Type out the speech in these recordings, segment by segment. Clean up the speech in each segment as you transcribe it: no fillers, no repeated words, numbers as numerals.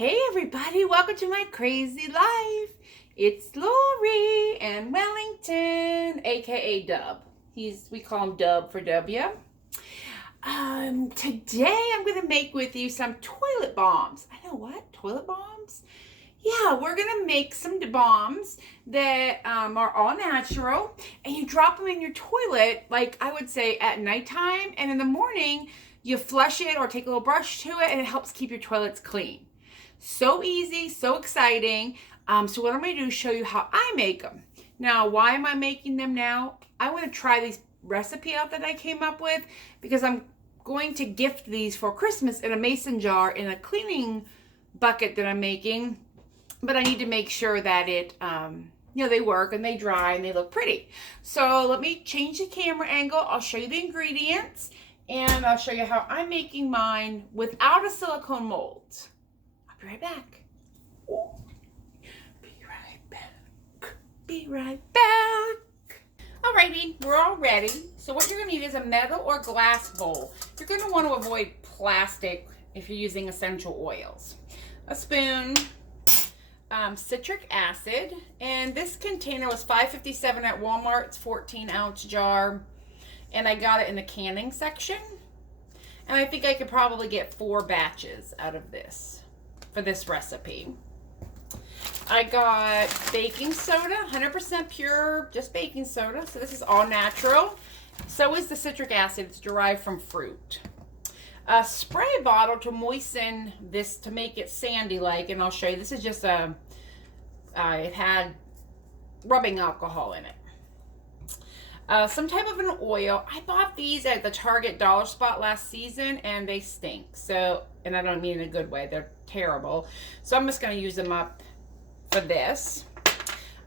Hey everybody, welcome to my crazy life. It's Lori and Wellington, aka Dub. We call him Dub for W. Today I'm gonna make with you some toilet bombs. I know what? Toilet bombs? Yeah, we're gonna make some bombs that are all natural, and you drop them in your toilet, like I would say at nighttime, and in the morning you flush it or take a little brush to it, and it helps keep your toilets clean. So easy, so exciting. So what I'm going to do is show you how I make them. Now, why am I making them now? I want to try this recipe out that I came up with because I'm going to gift these for Christmas in a mason jar in a cleaning bucket that I'm making. But I need to make sure that they work and they dry and they look pretty. So let me change the camera angle. I'll show you the ingredients and I'll show you how I'm making mine without a silicone mold. Be right back. Be right back. Alrighty, we're all ready. So what you're going to need is a metal or glass bowl. You're going to want to avoid plastic if you're using essential oils. A spoon, citric acid, and this container was $5.57 at Walmart. It's 14-ounce jar, and I got it in the canning section. And I think I could probably get 4 batches out of this. For this recipe, I got baking soda, 100% pure, just baking soda. So this is all natural. So is the citric acid. It's derived from fruit. A spray bottle to moisten this to make it sandy-like, and I'll show you. This is just it had rubbing alcohol in it. Some type of an oil. I bought these at the Target dollar spot last season and they stink. So, and I don't mean in a good way. They're terrible. So I'm just going to use them up for this.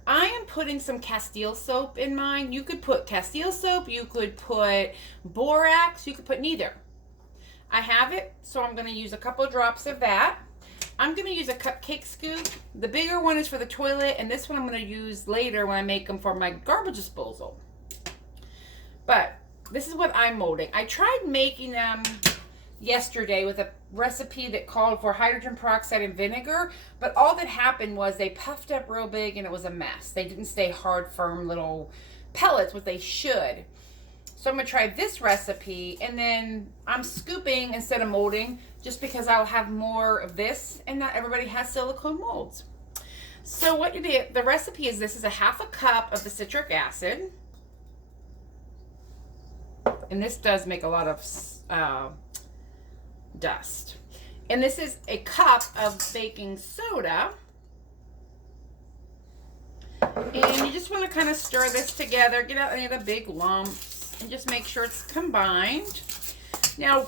I am putting some Castile soap in mine. You could put Castile soap. You could put borax. You could put neither. I have it. So I'm going to use a couple drops of that. I'm going to use a cupcake scoop. The bigger one is for the toilet. And this one I'm going to use later when I make them for my garbage disposal. But this is what I'm molding. I tried making them yesterday with a recipe that called for hydrogen peroxide and vinegar, but all that happened was they puffed up real big and it was a mess. They didn't stay hard, firm little pellets, what they should. So I'm going to try this recipe, and then I'm scooping instead of molding just because I'll have more of this, and not everybody has silicone molds. So what you do, the recipe is this is a 1/2 cup of the citric acid. And this does make a lot of dust. And this is a cup of baking soda. And you just want to kind of stir this together, get out any of the big lumps, and just make sure it's combined. Now,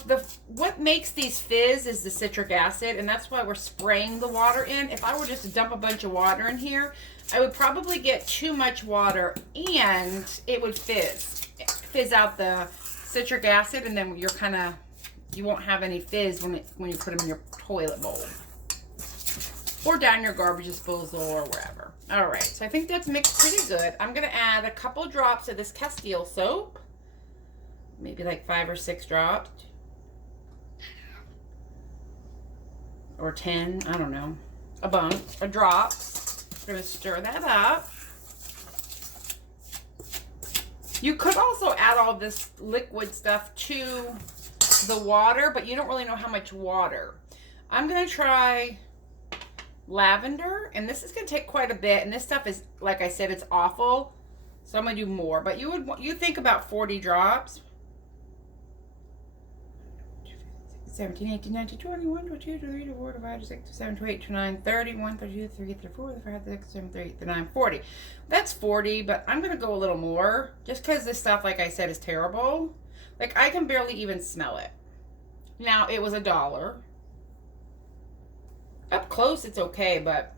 what makes these fizz is the citric acid, and that's why we're spraying the water in. If I were just to dump a bunch of water in here, I would probably get too much water, and it would fizz out the citric acid, and then you won't have any fizz when you put them in your toilet bowl or down your garbage disposal or wherever. All right, so I think that's mixed pretty good. I'm going to add a couple drops of this Castile soap, maybe like 5 or 6 drops, or 10, I don't know, a bunch of drops. I'm going to stir that up. You could also add all this liquid stuff to the water, but you don't really know how much water. I'm going to try lavender, and this is going to take quite a bit, and this stuff is, like I said, it's awful, so I'm going to do more, but you think about 40 drops. 17, 18, 19, 20, 1, 2, 2, 3, 4, 5, 6, 7, 8, 9, 30, 1, 32, 33, 34, 35, 36, 37, 38, 39, 40. That's 40, but I'm going to go a little more just because this stuff, like I said, is terrible. Like, I can barely even smell it. Now, it was $1. Up close, it's okay, but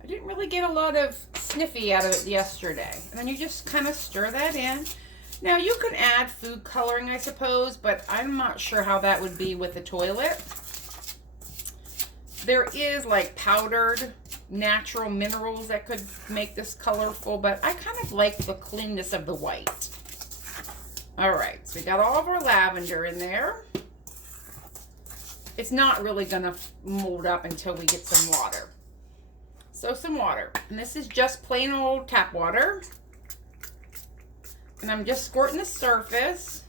I didn't really get a lot of sniffy out of it yesterday. And then you just kind of stir that in. Now, you can add food coloring, I suppose, but I'm not sure how that would be with the toilet. There is like powdered natural minerals that could make this colorful, but I kind of like the cleanness of the white. All right, so we got all of our lavender in there. it's not really gonna mold up until we get some water. So some water, and this is just plain old tap water. And I'm just squirting the surface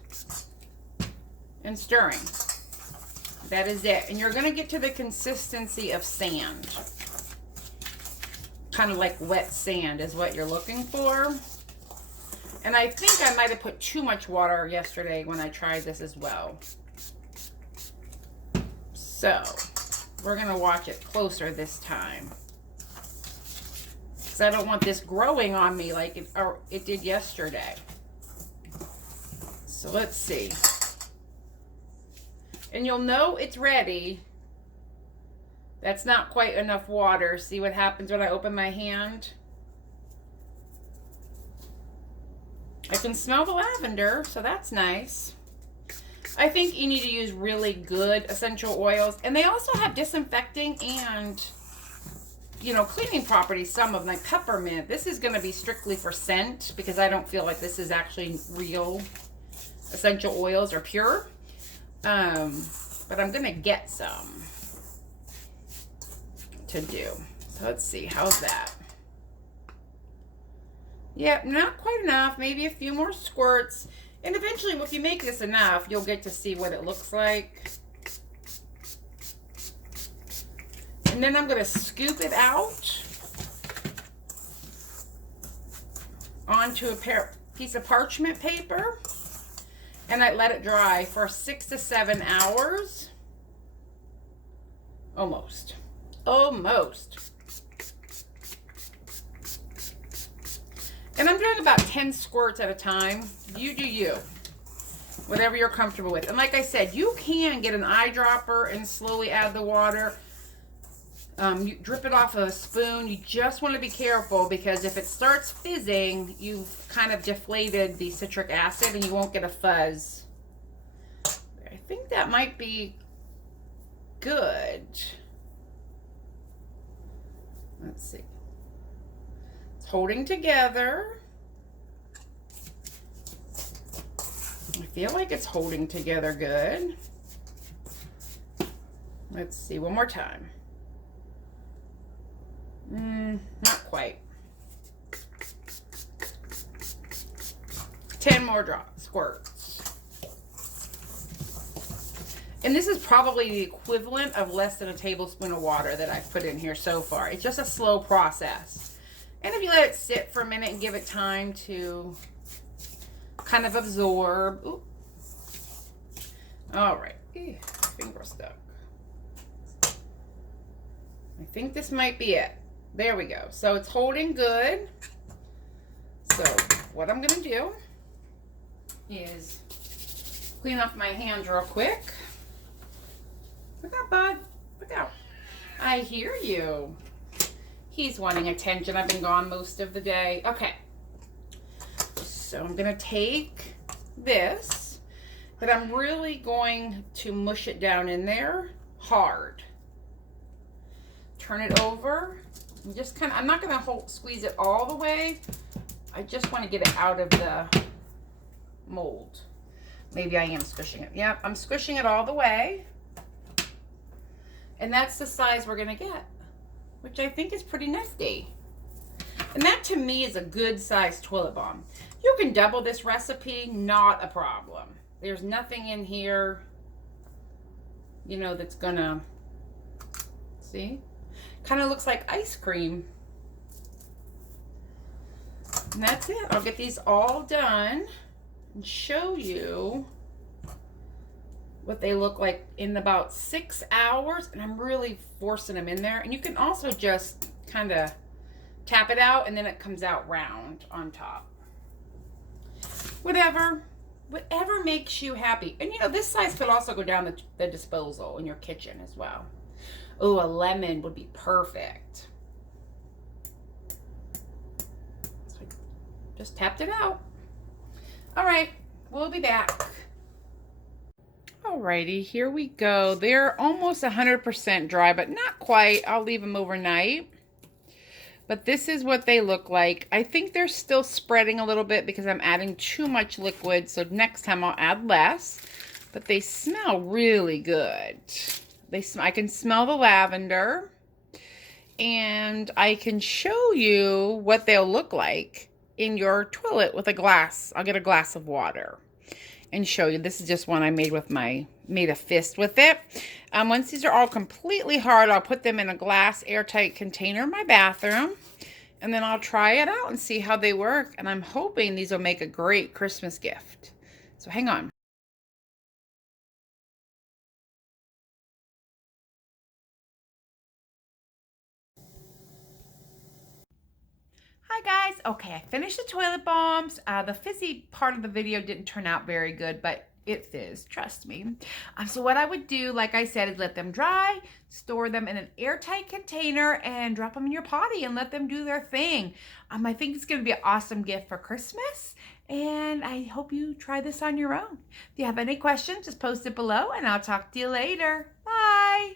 and stirring. That is it. And you're gonna get to the consistency of sand. Kind of like wet sand is what you're looking for. And I think I might have put too much water yesterday when I tried this as well. So we're gonna watch it closer this time, because I don't want this growing on me like it did yesterday. So let's see. And you'll know it's ready. That's not quite enough water. See what happens when I open my hand? I can smell the lavender, so that's nice. I think you need to use really good essential oils. And they also have disinfecting and, you know, cleaning properties, some of them, like peppermint. This is going to be strictly for scent, because I don't feel like this is actually real essential oils or pure. But I'm going to get some to do. So let's see. How's that? Yeah, not quite enough. Maybe a few more squirts. And eventually, if you make this enough, you'll get to see what it looks like. And then I'm going to scoop it out onto a piece of parchment paper. And I let it dry for 6 to 7 hours. Almost. Almost. And I'm doing about 10 squirts at a time. You do you. Whatever you're comfortable with. And like I said, you can get an eyedropper and slowly add the water. You drip it off a spoon. You just want to be careful, because if it starts fizzing, you've kind of deflated the citric acid and you won't get a fuzz. I think that might be good. Let's see. It's holding together. I feel like it's holding together good. Let's see, one more time. Not quite. 10 more squirts. And this is probably the equivalent of less than a tablespoon of water that I've put in here so far. It's just a slow process. And if you let it sit for a minute and give it time to kind of absorb. Ooh. All right. Finger stuck. I think this might be it. There we go. So it's holding good. So what I'm going to do is clean off my hands real quick. Look out, bud. Look out. I hear you. He's wanting attention. I've been gone most of the day. Okay. So I'm going to take this, but I'm really going to mush it down in there hard. Turn it over. And just kind of, I'm not going to squeeze it all the way. I just want to get it out of the mold. Maybe I am squishing it. Yep, I'm squishing it all the way. And that's the size we're going to get, which I think is pretty nifty. And that to me is a good size toilet bomb. You can double this recipe, not a problem. There's nothing in here, you know, that's gonna, see? Kind of looks like ice cream. And that's it. I'll get these all done and show you what they look like in about 6 hours. And I'm really forcing them in there. And you can also just kind of tap it out and then it comes out round on top. Whatever makes you happy. And you know, this size could also go down the disposal in your kitchen as well. Oh, a lemon would be perfect. So just tapped it out. All right, we'll be back. Alrighty, here we go. They're almost 100% dry, but not quite. I'll leave them overnight. But this is what they look like. I think they're still spreading a little bit because I'm adding too much liquid. So next time I'll add less. But they smell really good. I can smell the lavender, and I can show you what they'll look like in your toilet with a glass. I'll get a glass of water and show you. This is just one I made with made a fist with it. Once these are all completely hard, I'll put them in a glass airtight container in my bathroom, and then I'll try it out and see how they work. And I'm hoping these will make a great Christmas gift. So hang on. Hi guys. Okay, I finished the toilet bombs. The fizzy part of the video didn't turn out very good, but it fizz, trust me. So what I would do, like I said, is let them dry, store them in an airtight container, and drop them in your potty and let them do their thing. I think it's going to be an awesome gift for Christmas, and I hope you try this on your own. If you have any questions, just post it below, and I'll talk to you later. Bye.